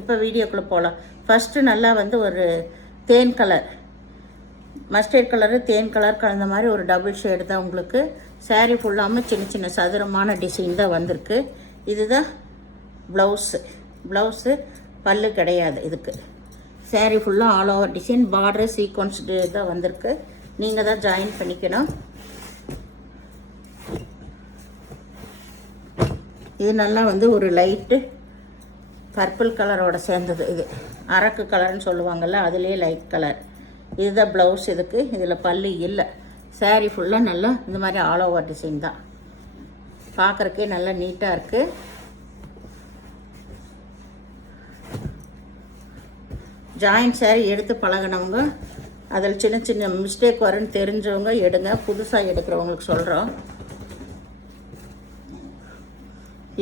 இப்போ வீடியோக்குள்ளே போகலாம். ஃபஸ்ட்டு நல்லா வந்து ஒரு தேன் கலர், மஸ்டர்ட் கலரு தேன் கலர் கலந்த மாதிரி ஒரு டபுள் ஷேடு தான் உங்களுக்கு. சாரீ ஃபுல்லாமல் சின்ன சின்ன சதுரமான டிசைன் தான் வந்திருக்கு. இதுதான் ப்ளவுஸு பல்லு கிடையாது இதுக்கு. சாரீ ஃபுல்லாக ஆல் ஓவர் டிசைன், பார்டர் சீக்வன்ஸ்டு தான் வந்திருக்கு. நீங்கள் தான் ஜாயின் பண்ணிக்கணும். இது நல்லா வந்து ஒரு லைட்டு பர்பிள் கலரோட சேர்ந்தது. இது அரக்கு கலர்னு சொல்லுவாங்கள்ல, அதுலேயே லைட் கலர். இதுதான் ப்ளவுஸ் இதுக்கு. இதில் பல்லு இல்லை. சாரீ ஃபுல்லாக நல்லா இந்த மாதிரி ஆல் ஓவர் டிசைன் தான். பார்க்குறக்கே நல்லா நீட்டாக இருக்குது. ஜாயின்ட் சாரீ எடுத்து பழகினவங்க, அதில் சின்ன சின்ன மிஸ்டேக் வரும்னு தெரிஞ்சவங்க எடுங்க. புதுசாக எடுக்கிறவங்களுக்கு சொல்கிறோம்.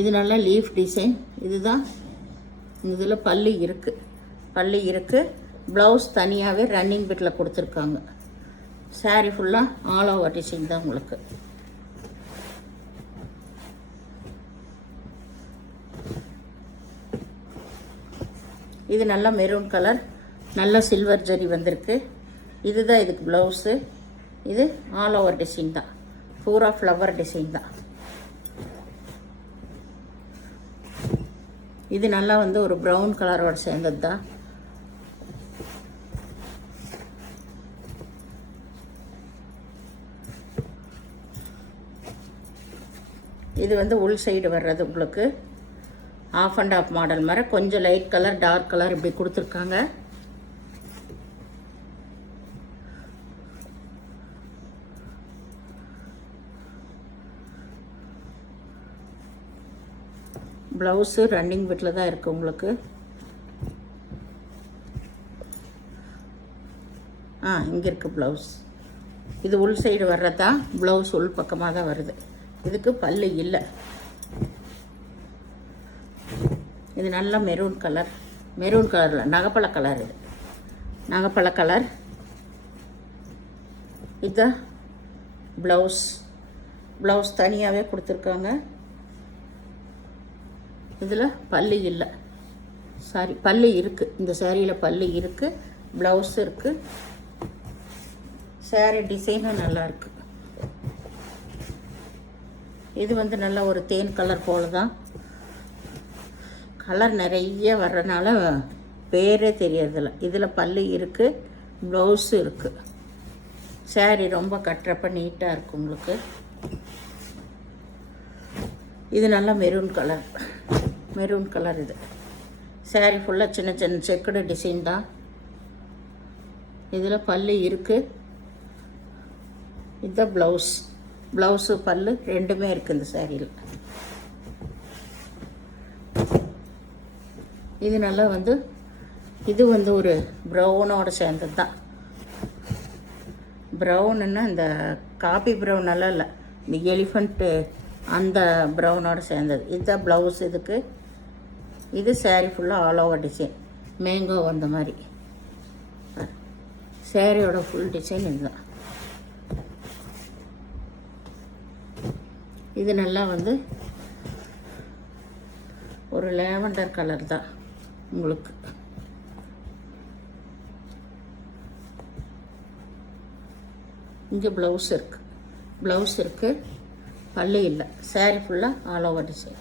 இது நல்லா லீஃப் டிசைன். இதுதான் இதில் பல்லு இருக்குது. ப்ளவுஸ் தனியாகவே ரன்னிங் பிட்டில் கொடுத்துருக்காங்க. சாரீ ஃபுல்லாக ஆல் ஓவர் டிசைன் தான் உங்களுக்கு. இது நல்லா மெரூன் கலர், நல்லா சில்வர் ஜரி வந்திருக்கு. இதுதான் இதுக்கு ப்ளவுஸு. இது ஆல் ஓவர் டிசைன் தான், பூரா ஃப்ளவர் டிசைன் தான். இது நல்லா வந்து ஒரு ப்ரௌன் கலரோட சேர்ந்தது தான். இது வந்து உள் சைடு வர்றது உங்களுக்கு ஆஃப் அண்ட் ஆஃப் மாடல் மாதிரி கொஞ்சம் லைட் கலர் டார்க் கலர் இப்படி கொடுத்துருக்காங்க. ப்ளவுஸு ரன்னிங் பிட்டில் தான் இருக்குது உங்களுக்கு. இங்கே இருக்குது ப்ளவுஸ். இது உள் சைடு வர்றதா, ப்ளவுஸ் உள் பக்கமாக தான் வருது. இதுக்கு பல்லு இல்லை. இது நல்லா மெரூன் கலரில் நகைப்பழ கலர். இது நகைப்பழ கலர். இதுதான் ப்ளவுஸ் தனியாகவே கொடுத்துருக்காங்க. இதில் பல்லு இல்லை. பல்லு இருக்குது. இந்த சாரியில் பல்லு இருக்குது, ப்ளவுஸ் இருக்குது. சாரி டிசைனும் நல்லாயிருக்கு. இது வந்து நல்ல ஒரு தேன் கலர் போல தான். கலர் நிறைய வர்றதுனால பேரே தெரியறதில்ல. இதில் பல்லு இருக்குது, ப்ளவுஸு இருக்குது. சாரி ரொம்ப கட்டுறப்ப நீட்டாக இருக்குது உங்களுக்கு. இது நல்லா மெரூன் கலர். இது சாரி ஃபுல்லாக சின்ன சின்ன செக்குடு டிசைன் தான். இதில் பல்லு இருக்குது. இதுதான் ப்ளவுஸு பல்லு ரெண்டுமே இருக்குது இந்த சாரியில். இது நல்லா வந்து இது வந்து ஒரு ப்ரௌனோட சேர்ந்தது தான். ப்ரௌனுன்னா இந்த காபி ப்ரௌன் எல்லாம் இல்லை, இந்த எலிஃபண்ட்டு அந்த ப்ரௌனோட சேர்ந்தது. இதுதான் ப்ளவுஸ் இதுக்கு. இது சாரீ ஃபுல்லாக ஆல் ஓவர் டிசைன், மேங்கோ வந்த மாதிரி. சாரியோட ஃபுல் டிசைன் இதுதான். இது நல்லா வந்து ஒரு லேவண்டர் கலர் தான் உங்களுக்கு. இங்கே ப்ளவுஸ் இருக்குது, பல்லு இல்லை. சாரீ ஃபுல்லாக ஆல் ஓவர் டிசைன்.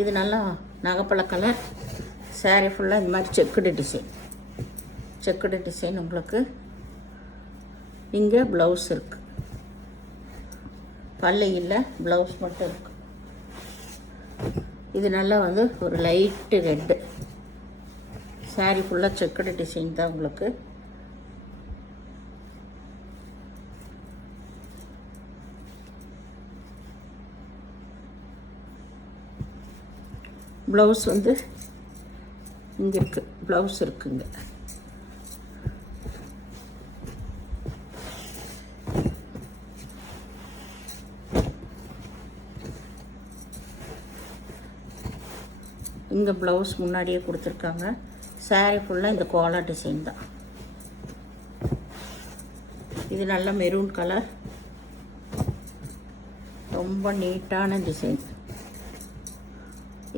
இது நல்லா நகைப்பழ கலர். சாரீ ஃபுல்லாக இந்த மாதிரி செக்குடு டிசைன் உங்களுக்கு. இங்கே ப்ளவுஸ் இருக்குது, பல்லு இல்லை, ப்ளவுஸ் மட்டும் இருக்குது. இது நல்லா வந்து ஒரு லைட்டு ரெட்டு. சாரீ ஃபுல்லாக செக்குடு டிசைன் தான் உங்களுக்கு. ப்ளவுஸ் வந்து இங்கே இருக்குது, ப்ளவுஸ் இருக்குங்க. இங்கே ப்ளவுஸ் முன்னாடியே கொடுத்துருக்காங்க. சாரீ ஃபுல்லாக இந்த கோலா டிசைன் தான். இது நல்ல மெரூன் கலர், ரொம்ப நீட்டான டிசைன்.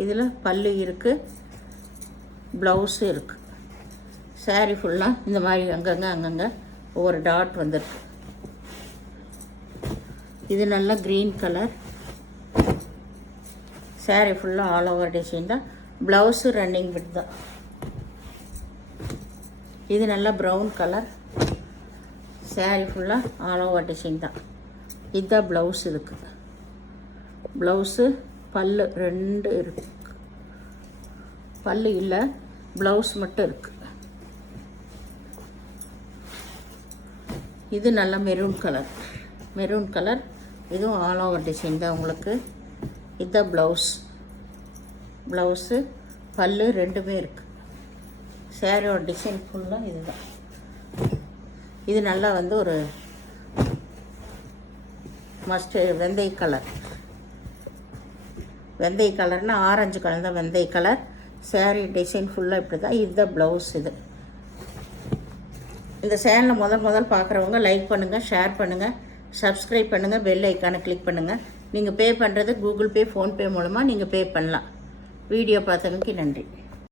இதில் பல்லு இருக்குது, ப்ளவுஸு இருக்குது. சாரீ ஃபுல்லாக இந்த மாதிரி அங்கங்கே ஒவ்வொரு டாட் வந்துருக்கு. இது நல்லா க்ரீன் கலர். சாரீ ஃபுல்லாக ஆல் ஓவர் டிசைன் தான். ப்ளவுஸு ரன்னிங் வித் தான். இது நல்லா ப்ரௌன் கலர். சாரீ ஃபுல்லாக ஆல் ஓவர் டிசைன் தான். இதுதான் ப்ளவுஸ் இருக்குது. ப்ளவுஸு பல்லு 2 இருக்குது. பல்லு இல்லை, ப்ளவுஸ் மட்டும் இருக்குது. இது நல்லா மெரூன் கலர். Maroon colour. இதுவும் ஆல் ஓவர் டிசைன் தான் உங்களுக்கு. இதுதான் ப்ளவுஸ். ப்ளவுஸு பல்லு 2மே இருக்குது. சாரியோட டிசைன் ஃபுல்லாக இதுதான். இது நல்லா வந்து ஒரு வெந்தய கலர். வெந்தய கலர்னால் ஆரஞ்சு கலர் தான் வெந்தய கலர். சாரீ டிசைன் ஃபுல்லாக இப்படி தான். இதுதான் ப்ளவுஸ். இது இந்த சேனலை முதல் பார்க்குறவங்க லைக் பண்ணுங்கள், ஷேர் பண்ணுங்கள், சப்ஸ்கிரைப் பண்ணுங்கள், பெல் ஐக்கானை கிளிக் பண்ணுங்கள். நீங்கள் பே பண்ணுறது கூகுள் பே, ஃபோன்பே மூலமாக நீங்கள் பே பண்ணலாம். வீடியோ பார்த்தவங்களுக்கு நன்றி.